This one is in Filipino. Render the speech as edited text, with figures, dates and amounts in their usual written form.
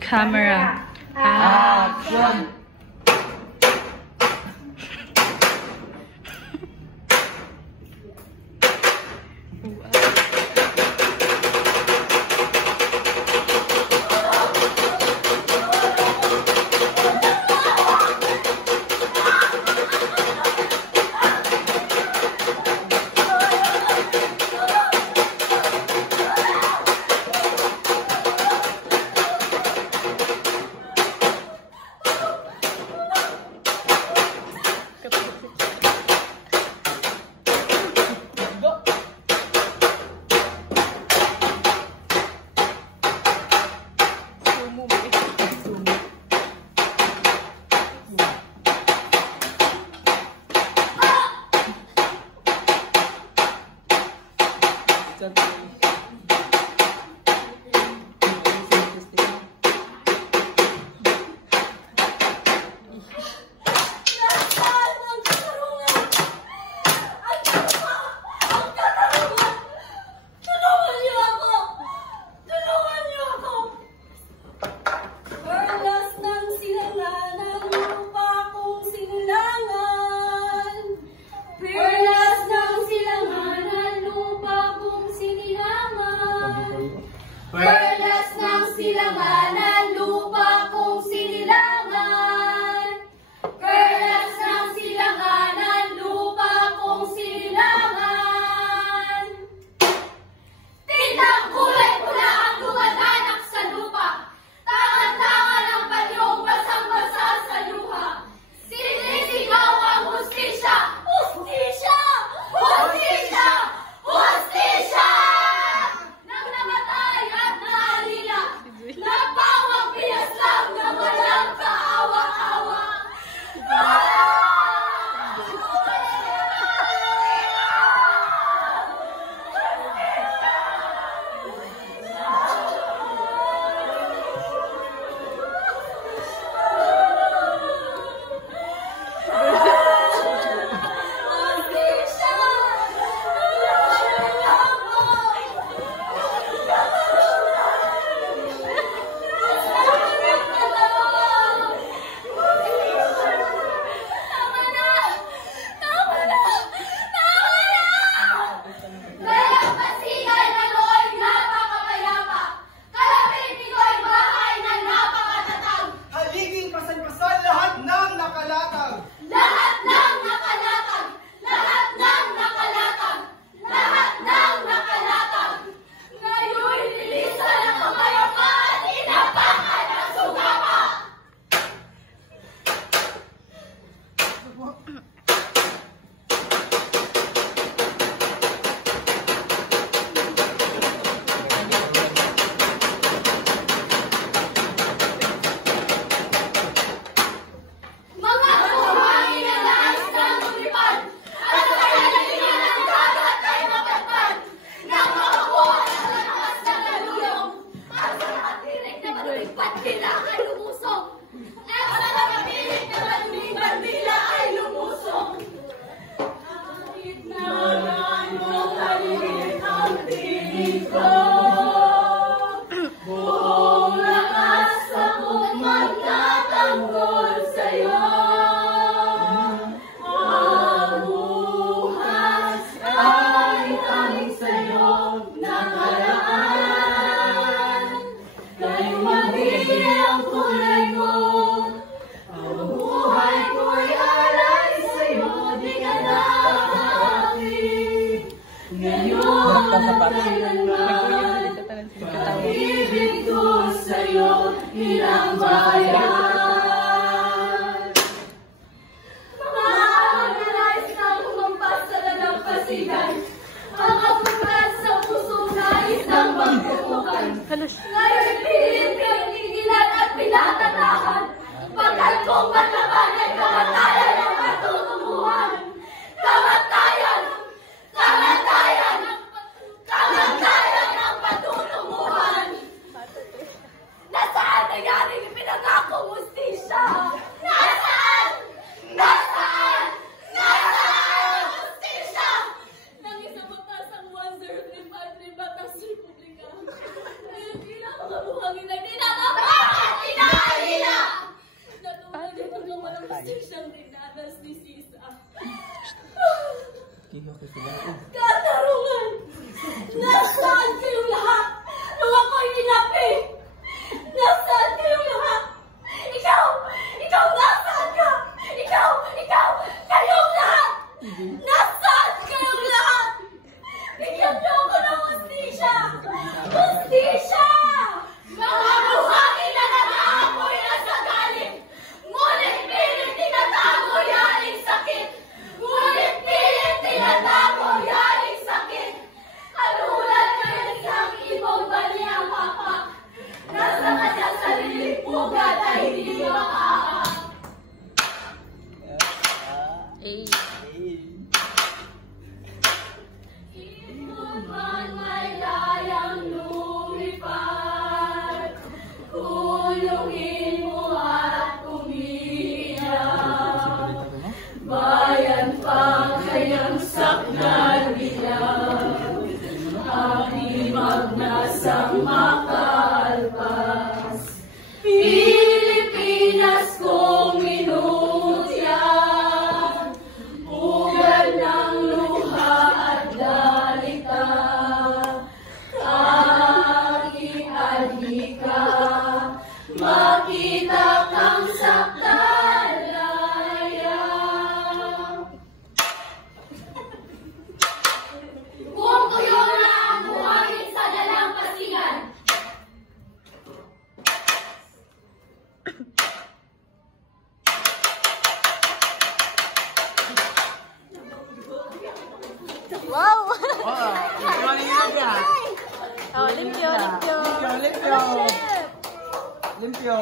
Camera. Action. Perlas ng silanganan, lupa kong sinilangan. Perlas ng silanganan, lupa kong sinilangan. Tindang kulay pula ang lumaganak sa lupa. Tangan-tangan ang banyong basang-basa sa luha. Sinisigaw ang hustisya! Hustisya! Hustisya! Hustisya! Napawang pinaslang na walang kaawa-awa. Pag-ibig ko sa'yo, ilang bayan. Mga nais kang humampas sa dalampasigan, ang abutan sa pusong nais ng magpupukan. Ngayon pilit kang igilan at pinatatakan, pagkat kung mataman ay kamatayan ang matutubuhan. Kamatayan! Kamatayan! Kamatayan ang patutunguhan! Nasaan nangyaring ipinangakong hustisya? Nasaan? Nasaan? Nasaan ang hustisya? Nang isang matas ang wonder of the Batas Republika. Bilang mga buhangin na dinatapakan! Inahila! Natulad din ang walang siyang dinadas ni Sisa. Katarungan! Nasaan kayong lahat? Nung ako'y inapi! Nasaan kayong lahat? Ikaw! Ikaw! Nasaan ka? Ikaw! Kayong lahat! Nasaan kayong lahat? Bigyan niyo ako ng hustisya! Hustisya! Mga buhangin na nag-aapoy na sa galit! Ngunit pilit tinatago yaring sakit! Ngunit pilit tinatago yaring sakit! Kalulan kayo siyang ibong bali ang papak! Nasa kanyang sariling pugat ay hindi makaak! Ibon man may layang lumipad, kulungin mo at umiyak. Bayan pa kayang saknan nila, himag na sa makalpas. Pilipinas kong minutya, ugat ng luha at dalita. Aking adhika, makita kang sakdalaya. Kung tuyo na ang buhangin sa dalampasigan, Wow! Oh, limpyo. Limpyo.